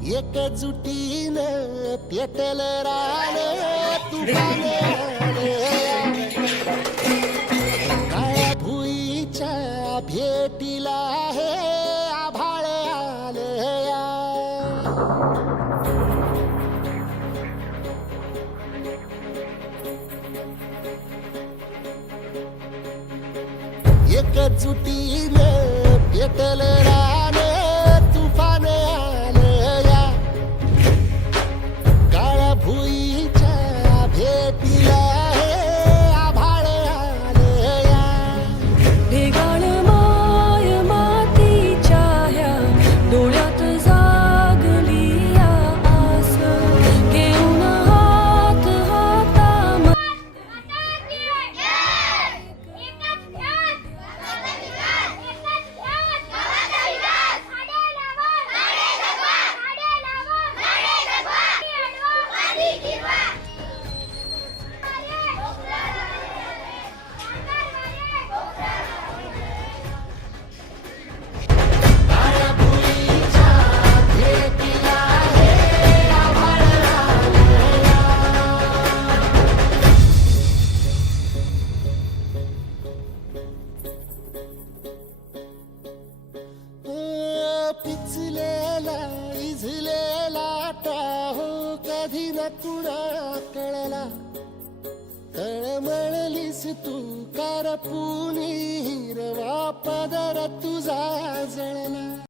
एकजुटीन पेटल राणे तुफान भुईच्या भेटीला हे आभाळ आलं या. एकजुटीनं पेटल भुईच्या भेटीला पिचलेला इझलेला टाहो कधी न कुणा कळला. तळमळलीस तू कारपुनी हिरवा पदर तुझा जळला.